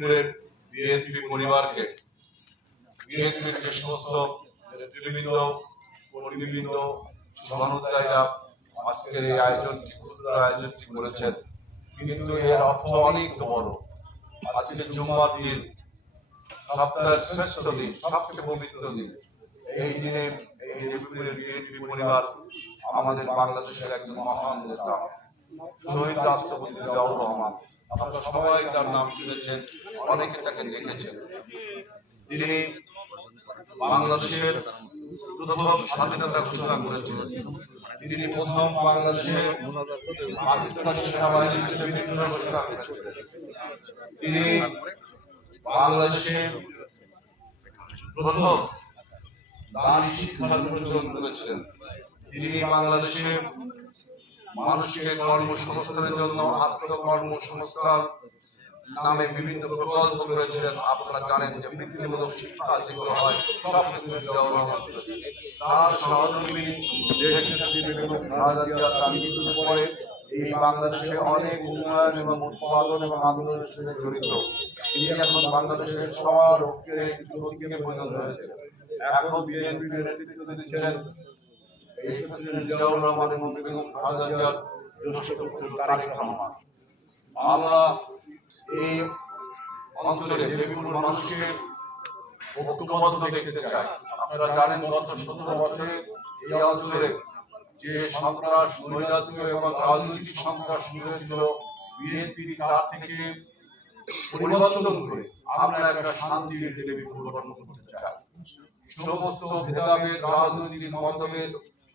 দেবীপুরের BNP পরিবারকে, বিএনপির যে সমস্ত নেতৃবৃন্দ, কর্মীবৃন্দ, শুভানুধ্যায়ীরা আজকের এই আয়োজনটি, ক্ষুদ্র আয়োজনটি করেছেন, কিন্তু এর অর্থ অনেক বড়। আজকে জুম্মার দিন, সপ্তাহের শ্রেষ্ঠ দিন, সবচেয়ে পবিত্র দিন। এই দিনে এই দেবীপুরের বিএনপি পরিবার আমাদের বাংলাদেশের একজন মহান নেতা, শহীদ রাষ্ট্রপতি জিয়াউর রহমান, আপনারা সবাই তার নাম শুনেছেন, অনেকে তাকে দেখেছেন। তিনি বাংলাদেশের প্রথম স্বাধীনতা ঘোষণা করেছিলেন। তিনি প্রথম বাংলাদেশের পাকিস্তানি সেনাবাহিনীর বিরুদ্ধে বিদ্রোহ ঘোষণা করেছিলেন। তিনি বাংলাদেশের প্রথম নারী শিক্ষার প্রচলন করেছিলেন। তিনি বাংলাদেশে মানুষকে কর্মসংস্থানের জন্য আত্মকর্মসংস্থান নামে বিভিন্ন প্রকল্প করেছিলেন। আপনারা জানেন যে বৃত্তিমূলক শিক্ষা যেগুলো হয় সব কিছু জিয়াউর রহমান করেছেন। তার সহধর্মী দেশনেত্রী বেগম খালেদা জিয়া তার মৃত্যুর পরে এই বাংলাদেশে অনেক উন্নয়ন এবং উৎপাদন এবং আন্দোলনের সাথে জড়িত। তিনি এখন বাংলাদেশের সবার পক্ষে প্রতীকে পরিণত হয়েছে। এখন বিএনপির নেতৃত্ব দিচ্ছেন এই প্রেসিডেন্ট জিয়াউর রহমান এবং বেগম খালেদা জিয়ার জ্যেষ্ঠ পুত্র তারেক রহমান। আমরা এই অঞ্চলে দেবীপুর মানুষকে ঐক্যবদ্ধ দেখতে চাই। আপনারা জানেন গত 17 বছরে এই অঞ্চলে যে সন্ত্রাস, নৈরাজ্য এবং রাজনৈতিক সন্ত্রাস হয়েছিল, বিএনপি তার থেকে পরিবর্তন করে আমরা একটা শান্তির দেবীপুর গঠন করতে চাই। সমস্ত ভেদাভেদ, রাজনৈতিক মতভেদ,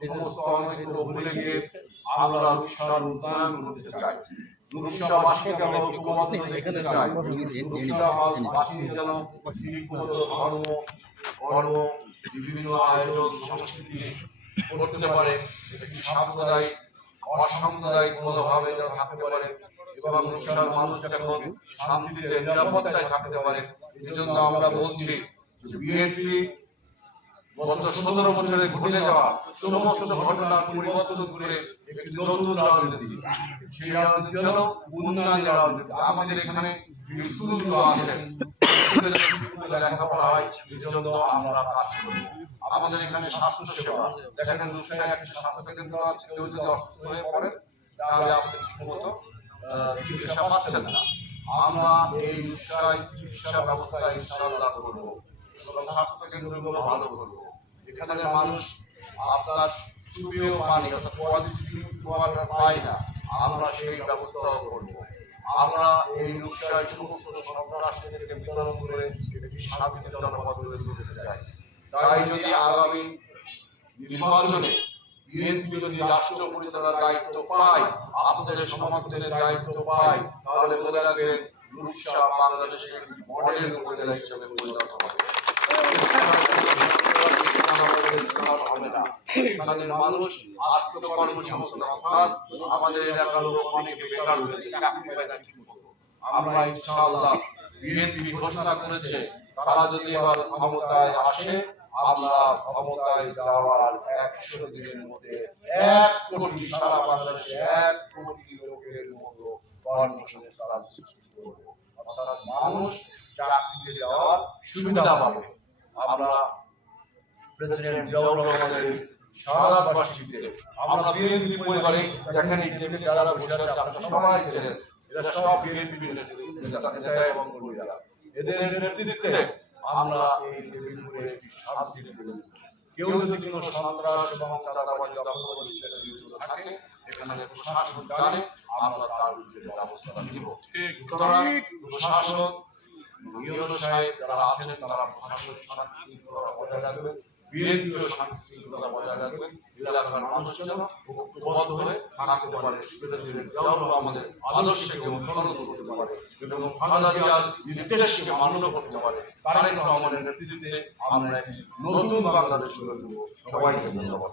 সমস্ত অনৈক্য ভুলে গিয়ে আমরা রূপসার উন্নয়ন করতে চাই। রূপসাবাসীকে আমরা ঐক্যবদ্ধ দেখতে চাই। রূপসাবাসী যেন শিল্পগত ধর্ম, কর্ম, বিভিন্ন আয়োজন, সংস্কৃতি করতে পারে, একটি সাম্প্রদায়িক অসাম্প্রদায়িক মনোভাবে যেন থাকতে পারে এবং রূপসার মানুষ যখন শান্তিতে নিরাপত্তায় থাকতে পারে। এই জন্য আমরা বলছি বিএনপি গত 17 বছরে ঘটে যাওয়া সমস্ত ঘটনার পরিবর্তন করে একটি নতুন রাজনীতি, সেই রাজনীতি হল উন্নয়নের রাজনীতি। আমাদের এখানে স্কুলগুলো আছে, লেখাপড়া হয়, এই জন্য আমরা কাজ করি। আমাদের এখানে স্বাস্থ্য সেবা, দেখেন রূপসায় একটা স্বাস্থ্য কেন্দ্র আছে, কেউ যদি অসুস্থ হয়ে পড়ে তাহলে আমাদের ঠিকমতো চিকিৎসা পাচ্ছেন না। আমরা এই রূপসায় চিকিৎসা ব্যবস্থা ইনশাআল্লাহ করবো, স্বাস্থ্য কেন্দ্রগুলো ভালো করবো। এখানে মানুষ আপনার সুপেয় পানি অর্থাৎ পায় না, আমরা সেই ব্যবস্থাও করবো। আমরা এই রূপসায় সমস্ত সন্ত্রাসীদেরকে বিতরণ করে একটি শান্তির জনপদ গড়ে তুলতে চাই। তাই যদি আগামী নির্বাচনে বিএনপি যদি রাষ্ট্র পরিচালনার দায়িত্ব পায়, আপনাদের সমর্থনের দায়িত্ব পায়, তাহলে মনে রাখবেন রূপসা বাংলাদেশের মডেল উপজেলা হিসেবে পরিণত হবে। মানুষ আত্মকর্মসংস্থান, অর্থাৎ আমাদের এলাকার লোক অনেকে বেকার হয়েছে, চাকরি পায় না ঠিকমতো। আমরা ইনশাআল্লাহ বিএনপি ঘোষণা করেছে তারা যদি এবার ক্ষমতায় আসে, আমরা ক্ষমতায় যাওয়ার 100 দিনের মধ্যে 1 কোটি, সারা বাংলাদেশে 1 কোটি লোকের মতো কর্মসংস্থান সৃষ্টি করব। অর্থাৎ মানুষ চাকরিতে যাওয়ার সুবিধা পাবে। আমরা প্রেসিডেন্ট জিয়াউর রহমানের শাহাদাতবার্ষিকীতে আমরা বিএনপি পরিবারে দেখেন এই টেবিলে যারা বসে আছে আপনারা সবাই চেনেন, এরা সব বিএনপি নেতা এবং কর্মীরা। এদের নেতৃত্বে আমরা এই দেবীপুরে শান্তি দেব। কেউ যদি কোনো সন্ত্রাস এবং চাঁদাবাজি দখলবাজি সেটা যদি থাকে, এখানে প্রশাসন জানে, আমরা তার বিরুদ্ধে ব্যবস্থা নিব। সুতরাং প্রশাসন, ইউনো সাহেব যারা আছেন তারা প্রশাসন শান্তি শৃঙ্খলা বজায় রাখবেন, বিএনপিও শান্তি শৃঙ্খলা বজায় রাখবেন, এলাকার মানুষ যেন ঐক্যবদ্ধ হয়ে থাকতে পারে, প্রেসিডেন্ট জিয়াউর রহমানের আদর্শকে অনুসরণ করতে পারে এবং খালেদা জিয়ার নির্দেশকে মান্য করতে পারে। তারেক রহমানের নেতৃত্বে আমরা একটি নতুন বাংলাদেশ গড়ে তুলব। সবাইকে ধন্যবাদ।